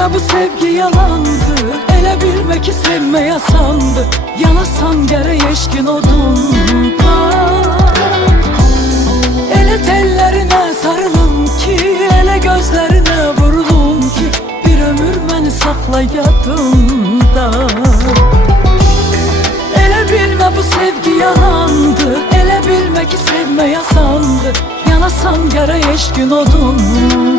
bilme bu sevgi yalandı. Elə bilme ki sevme yasandı. Yanasan gerek eşkin odunda. Elə tellerine sarılım ki, elə gözlerine vurulum ki, bir ömür beni sakla yadımda. Elə bilme bu sevgi yalandı. Elə bilme ki sevme yasandı. Yanasan gerek eşkin odunda.